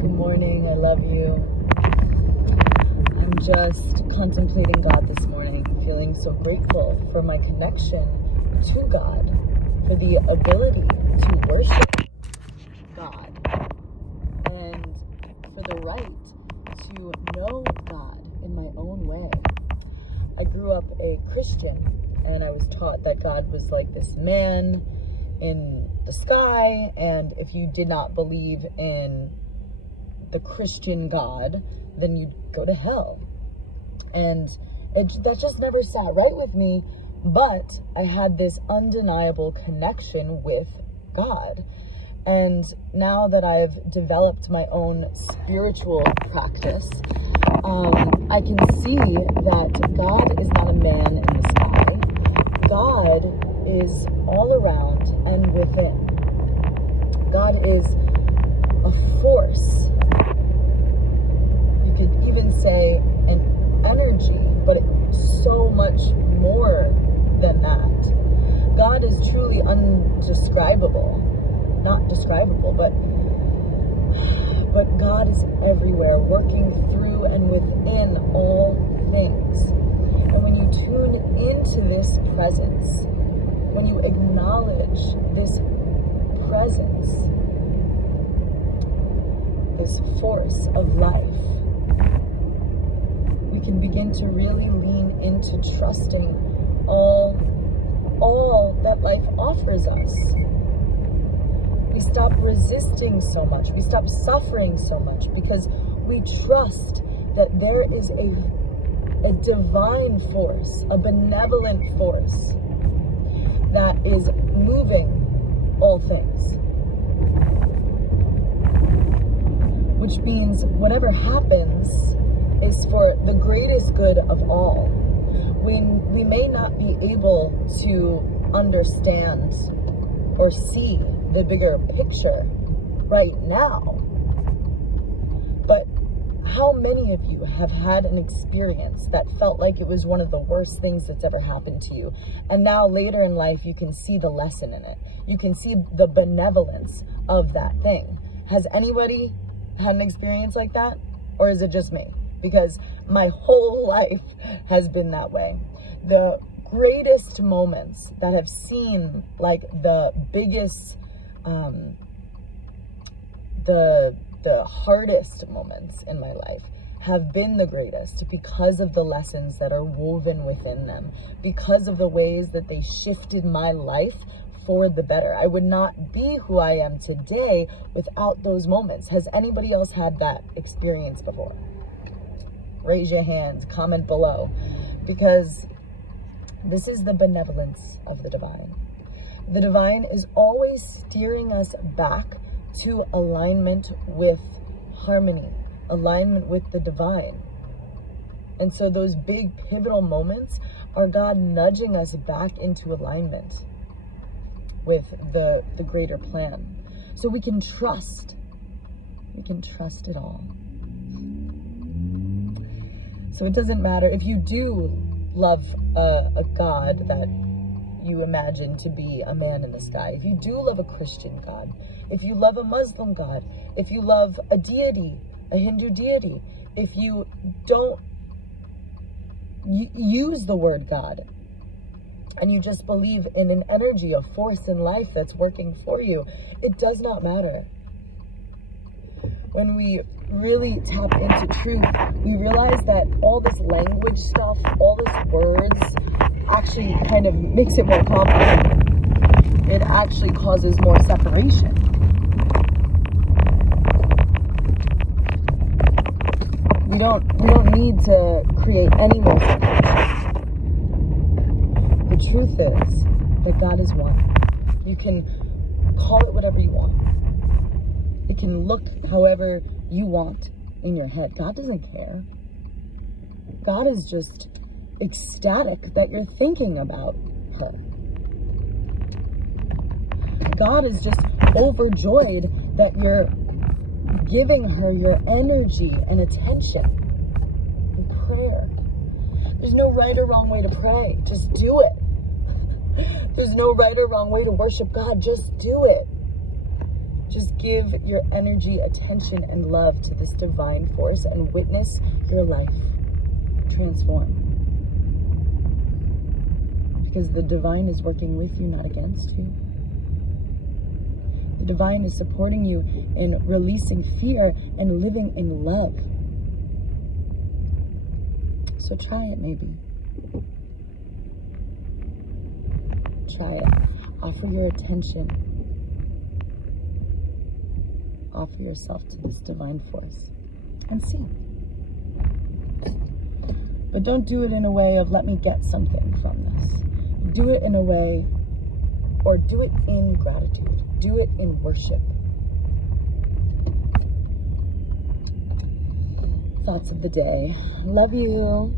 good morning. I love you. I'm just contemplating God this morning, feeling so grateful for my connection to God, for the ability to worship God, and for the right to know God in my own way. I grew up a Christian, and I was taught that God was like this man in the sky, and if you did not believe in the Christian God, then you'd go to hell. And that just never sat right with me, but I had this undeniable connection with God. And now that I've developed my own spiritual practice, I can see that God is not a man in the sky. God is all around and within. God is a force. You could even say an energy, but it's so much more than that. God is truly undescribable. Not describable, but God is everywhere, working through and within all things. And when you tune into this presence, when you acknowledge this presence, this force of life, we can begin to really lean into trusting all that life offers us. We stop resisting so much. We stop suffering so much because we trust that there is a divine force, a benevolent force that is moving all things. Which means whatever happens is for the greatest good of all. We may not be able to understand or see the bigger picture right now, but how many of you have had an experience that felt like it was one of the worst things that's ever happened to you, and now later in life you can see the lesson in it, you can see the benevolence of that thing? Has anybody had an experience like that, or is it just me? Because my whole life has been that way. The greatest moments that have seemed like the biggest, the hardest moments in my life have been the greatest because of the lessons that are woven within them, because of the ways that they shifted my life for the better. I would not be who I am today without those moments. Has anybody else had that experience before? Raise your hand, comment below, because this is the benevolence of the divine. The divine is always steering us back to alignment with harmony, alignment with the divine. And so those big pivotal moments are God nudging us back into alignment with the greater plan. So we can trust it all. So it doesn't matter if you do love a God that you imagine to be a man in the sky, if you do love a Christian God, if you love a Muslim God, if you love a deity, a Hindu deity, if you don't use the word God, and you just believe in an energy, a force in life that's working for you, it does not matter. When we really tap into truth, we realize that all this language stuff, all this words, actually kind of makes it more complicated. It actually causes more separation. We don't need to create any more separation. The truth is that God is one. You can call it whatever you want. It can look however you want in your head. God doesn't care. God is just ecstatic that you're thinking about her. God is just overjoyed that you're giving her your energy and attention and prayer. There's no right or wrong way to pray. Just do it. There's no right or wrong way to worship God. Just do it. Just give your energy, attention, and love to this divine force and witness your life transform. Because the divine is working with you, not against you. The divine is supporting you in releasing fear and living in love. So try it, maybe. Try it. Offer your attention. Offer yourself to this divine force and see. But don't do it in a way of, let me get something from this. Do it in a way, or do it in gratitude. Do it in worship. Thoughts of the day. Love you.